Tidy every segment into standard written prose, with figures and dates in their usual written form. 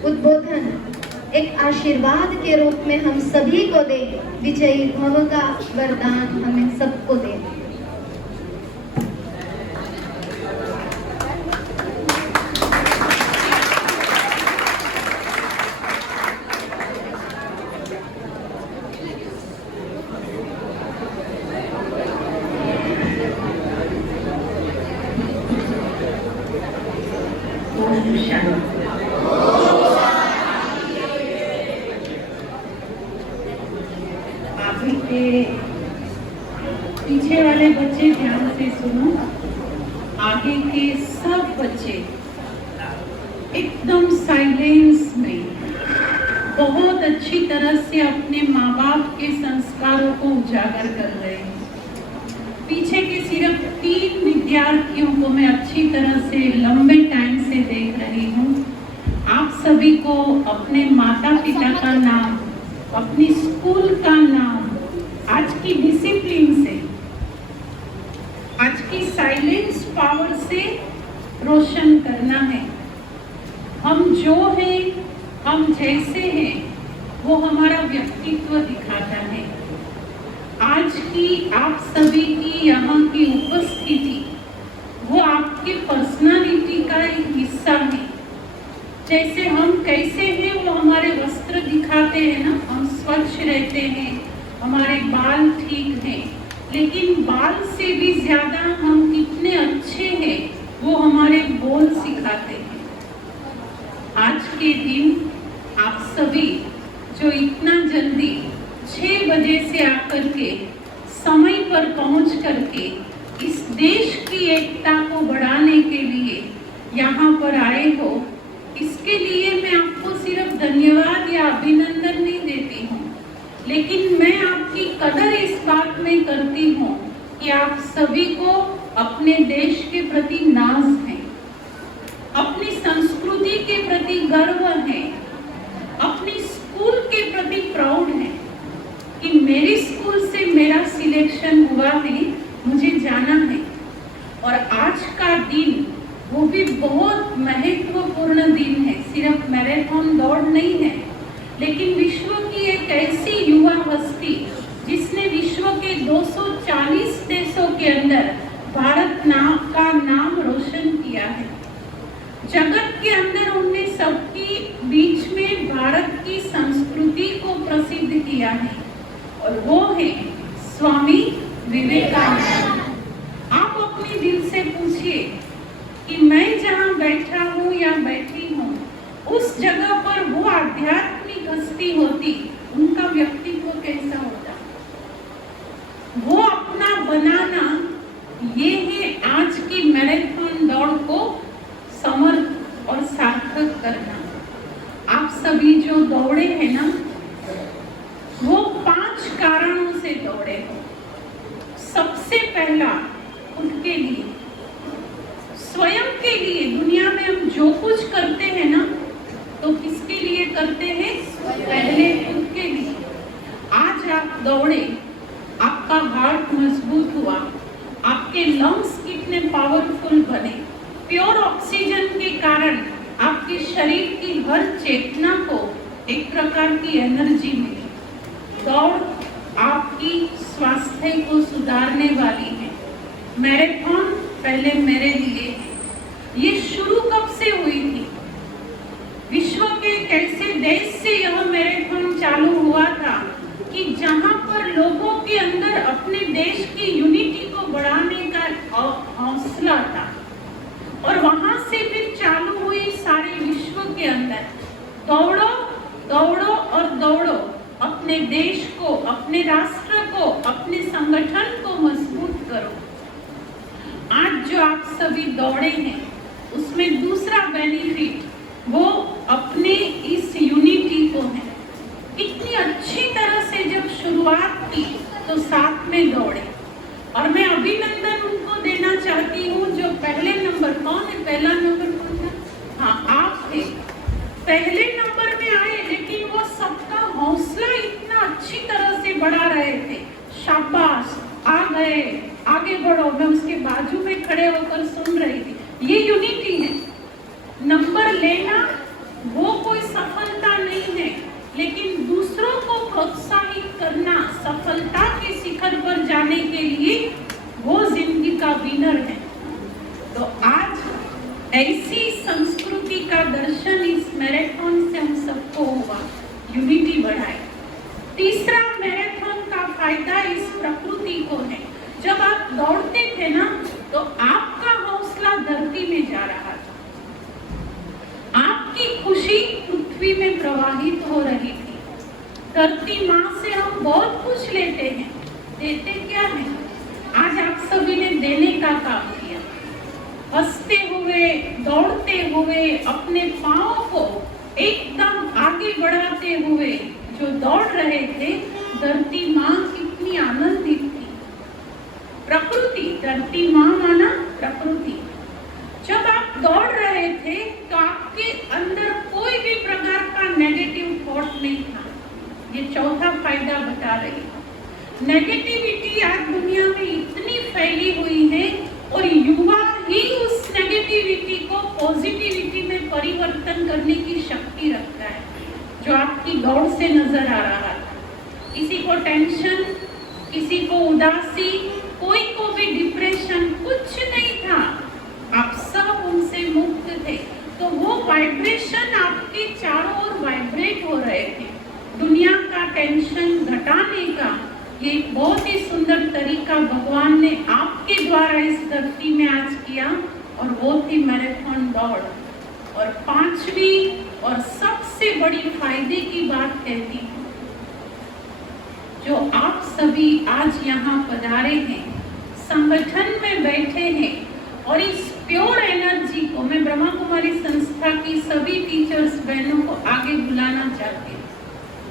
उद्बोधन एक आशीर्वाद के रूप में हम सभी को दे, विजयी भव का वरदान हमें सबको दे। पीछे वाले बच्चे ध्यान से सुनो। आगे के सब बच्चे एकदम साइलेंस में बहुत अच्छी तरह से अपने माँ बाप के संस्कारों को उजागर कर रहे हैं। पीछे के सिर्फ 3 विद्यार्थियों को मैं अच्छी तरह से लंबे टाइम से देख रही हूँ। आप सभी को अपने माता पिता का नाम, अपनी स्कूल का नाम आज की डिसिप्लिन से, आज की साइलेंस पावर से रोशन करना है। हम जो हैं, हम जैसे हैं, वो हमारा व्यक्तित्व दिखाता है। आज की आप सभी की यहाँ की उपस्थिति वो आपके पर्सनालिटी का एक हिस्सा है। जैसे हम कैसे हैं वो हमारे वस्त्र दिखाते हैं ना। हम स्वच्छ रहते हैं, हमारे बाल ठीक हैं, लेकिन बाल से भी ज्यादा हम कितने अच्छे हैं वो हमारे बोल सिखाते हैं। आज के दिन आप सभी जो इतना जल्दी 6 बजे से आकर के समय पर पहुंच करके इस देश की एकता को बढ़ाने के लिए यहाँ पर आए हो, इसके लिए मैं आपको सिर्फ धन्यवाद या अभिनंदन नहीं देती हूँ, लेकिन मैं आपकी कदर इस बात में करती हूँ कि आप सभी को अपने देश के प्रति नाज है, अपनी संस्कृति के प्रति गर्व है, अपनी स्कूल के प्रति प्राउड है कि मेरी स्कूल से मेरा सिलेक्शन हुआ है, मुझे जाना है। और आज का दिन वो भी बहुत महत्वपूर्ण दिन है। सिर्फ मैराथन दौड़ नहीं है, लेकिन विश्व की एक ऐसी युवा हस्ती जिसने विश्व के 240 देशों के अंदर भारत का नाम रोशन किया है। जगत के अंदर उनने सबके बीच में भारत की संस्कृति को प्रसिद्ध किया है, और वो है स्वामी विवेकानंद। आप अपने दिल से पूछिए कि मैं जहाँ बैठा हूँ या बैठी हूँ, उस जगह पर वो आध्यात्मिक हस्ती होती, उनका व्यक्तित्व कैसा होता। वो अपना बनाना, ये है आज की मैराथन दौड़ को समर्थ और सार्थक करना। आप सभी जो दौड़े हैं ना, वो 5 कारणों से दौड़े हो। सबसे पहला, खुद के लिए, स्वयं के लिए। दुनिया में हम जो कुछ करते हैं ना, तो किसके लिए करते हैं? पहले खुद के लिए। आज आप दौड़े, आपका हार्ट मजबूत हुआ, आपके लंग्स कितने पावरफुल बने, प्योर ऑक्सीजन के कारण आपके शरीर की हर चेतना को एक प्रकार की एनर्जी मिली। दौड़ आपकी स्वास्थ्य को सुधारने वाली है। मैराथन पहले मेरे लिए, ये शुरू कब से हुई थी? विश्व के एक ऐसे देश से यह मैराथन चालू हुआ था कि जहां पर लोगों के अंदर अपने देश की यूनिटी को बढ़ाने का हौसला था, और वहां से फिर चालू हुई सारे विश्व के अंदर, दौड़ो दौड़ो और दौड़ो, अपने देश को, अपने राष्ट्र को, अपने संगठन को मजबूत करो। आज जो आप सभी दौड़े हैं, उसमें दूसरा बेनिफिट वो अपने इस यूनिटी को है। इतनी अच्छी तरह से जब शुरुआत की तो साथ में दौड़े, और मैं अभिनंदन उनको देना चाहती हूँ जो पहले नंबर, कौन है पहला नंबर कौन था? हाँ, आप थे, पहले नंबर में आए, लेकिन वो सबका हौसला इतना अच्छी तरह से बढ़ा रहे थे। शाबाश, आ गए, आगे बढ़ो। मैं उसके बाजू में खड़े होकर सुन रही थी। ये यूनिटी है। नंबर लेना वो कोई सफलता के शिखर पर जाने के लिए वो जिंदगी का विनर है। तो आज ऐसी संस्कृति का दर्शन इस मैराथन से हम सबको हुआ, यूनिटी बढ़ाए। तीसरा मैराथन का फायदा इस प्रकृति को है। जब आप दौड़ते थे ना तो आपका हौसला धरती में जा रहा था, आपकी खुशी पृथ्वी में प्रवाहित हो रही थी। धरती माँ से हम बहुत कुछ लेते हैं, देते क्या है? आज आप सभी ने देने का काम किया। हंसते हुए, दौड़ते हुए, अपने पाँव को एकदम आगे बढ़ाते हुए जो दौड़ रहे थे, धरती माँ कितनी आनंदित थी। प्रकृति, धरती माँ माना प्रकृति। जब आप दौड़ रहे थे तो आपके अंदर कोई भी प्रकार का नेगेटिव थॉट नहीं था। ये चौथा फायदा बता रही हूँ। नेगेटिविटी आज दुनिया में इतनी फैली हुई है और युवा ही उस नेगेटिविटी को पॉजिटिविटी में परिवर्तन करने की शक्ति रखता है, जो आपकी दौड़ से नजर आ रहा था। किसी को टेंशन, किसी को उदासी, कोई को भी डिप्रेशन, कुछ नहीं था। आप सब उनसे मुक्त थे। तो वो वाइब्रेशन आपके चारों ओर वाइब्रेट हो रहे थे। दुनिया का टेंशन घटाने का ये एक बहुत ही सुंदर तरीका भगवान ने आपके द्वारा इस धरती में आज किया, और वो थी मैराथन दौड़। और पांचवी और सबसे बड़ी फायदे की बात कहती हूँ, जो आप सभी आज यहाँ पधारे हैं, संगठन में बैठे हैं, और इस प्योर एनर्जी को मैं ब्रह्मा कुमारी संस्था की सभी टीचर्स बहनों को आगे बुलाना चाहती हूँ।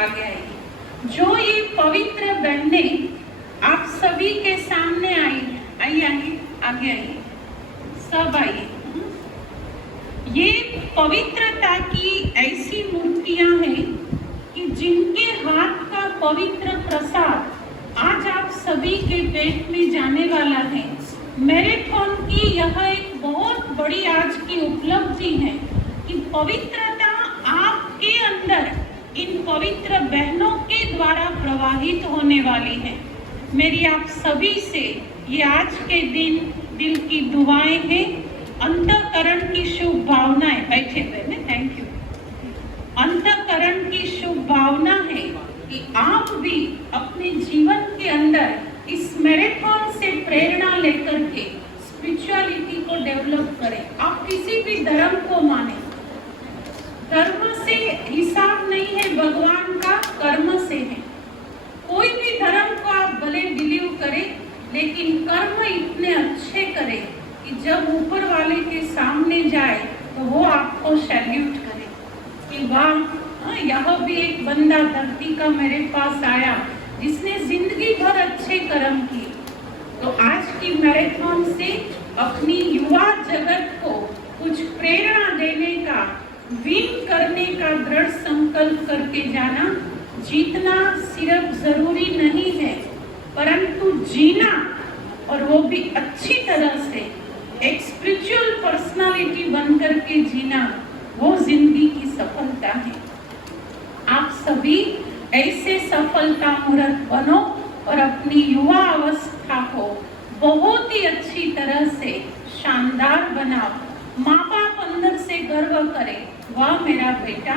आगे आइए। जो ये पवित्र बहनें आप सभी के सामने आई हैं, आइए आइए, आगे आइए, सब आइए। ये पवित्रता की ऐसी मूर्तियां हैं कि जिनके हाथ का पवित्र प्रसाद आज आप सभी के पेट में जाने वाला है। मैराथन की यह एक बहुत बड़ी आज की उपलब्धि है कि पवित्रता आपके अंदर इन पवित्र बहनों के द्वारा प्रवाहित होने वाली है। मेरी आप सभी से ये आज के दिन दिल की दुआएं हैं, अंतःकरण की शुभ भावनाएं। बैठे हुए में थैंक यू। अंतःकरण की शुभ भावना है कि आप भी अपने जीवन के अंदर इस मैराथन से प्रेरणा लेकर के स्पिरिचुअलिटी को डेवलप करें। आप किसी भी धर्म को माने, धर्म से हिसाब नहीं है भगवान का, कर्म से है। कोई भी धर्म को आप भले बिलीव करें, लेकिन कर्म इतने अच्छे करें कि जब ऊपर वाले के सामने जाए तो वो आपको सैल्यूट करे कि वाह, यह भी एक बंदा धरती का मेरे पास आया जिसने जिंदगी भर अच्छे कर्म किए। तो आज की मैराथन से अपनी युवा जगत को कुछ प्रेरणा देने का, विन करने का दृढ़ संकल्प करके जाना। जीतना सिर्फ जरूरी नहीं है, परंतु जीना, और वो भी अच्छी तरह से एक स्पिरिचुअल पर्सनालिटी बनकर के जीना, वो जिंदगी की सफलता है। आप सभी ऐसे सफलता मूर्त बनो और अपनी युवा अवस्था को बहुत ही अच्छी तरह से शानदार बनाओ। माँ बाप अंदर से गर्व करें, वाह मेरा बेटा,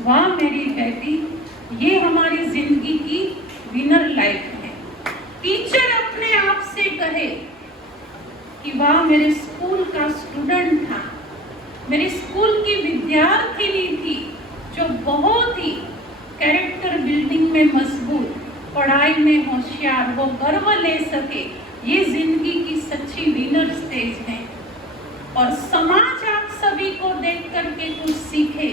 वाह मेरी बेटी, ये हमारी जिंदगी की विनर लाइफ है। टीचर अपने आप से कहे कि वाह मेरे स्कूल का स्टूडेंट था, मेरे स्कूल की विद्यार्थिनी थी जो बहुत ही कैरेक्टर बिल्डिंग में मजबूत, पढ़ाई में होशियार, वो गर्व ले सके। ये जिंदगी की सच्ची विनर स्टेज है। और समाज आप सभी को देख करके कुछ सीखे,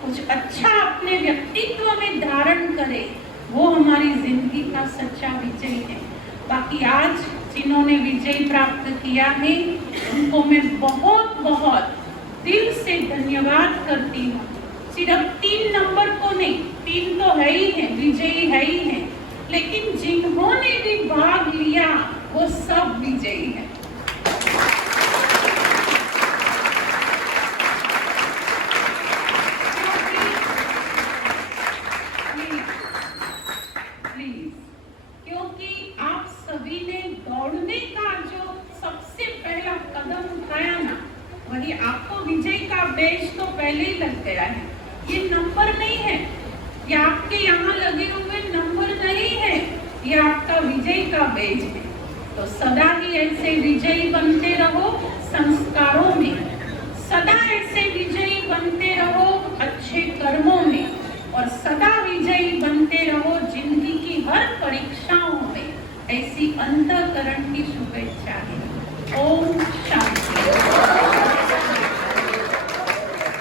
कुछ अच्छा अपने व्यक्तित्व में धारण करे, वो हमारी जिंदगी का सच्चा विजय है। बाकी आज जिन्होंने विजय प्राप्त किया है, उनको मैं बहुत बहुत दिल से धन्यवाद करती हूँ। सिर्फ 3 नंबर को नहीं, 3 तो है ही है, विजयी है ही है, लेकिन जिन्होंने भी भाग लिया वो सब विजयी है। वही आपको विजय का बेच तो पहले ही लग गया है। ये नंबर नहीं है, ये आपके यहाँ लगे हुए नंबर नहीं है, ये आपका विजय का बेच है। तो सदा ही ऐसे विजयी बनते रहो संस्कारों में, सदा ऐसे विजयी बनते रहो अच्छे कर्मों में, और सदा विजयी बनते रहो जिंदगी की हर परीक्षाओं में। ऐसी अंतःकरण की शुभेच्छा है। ओम शांति।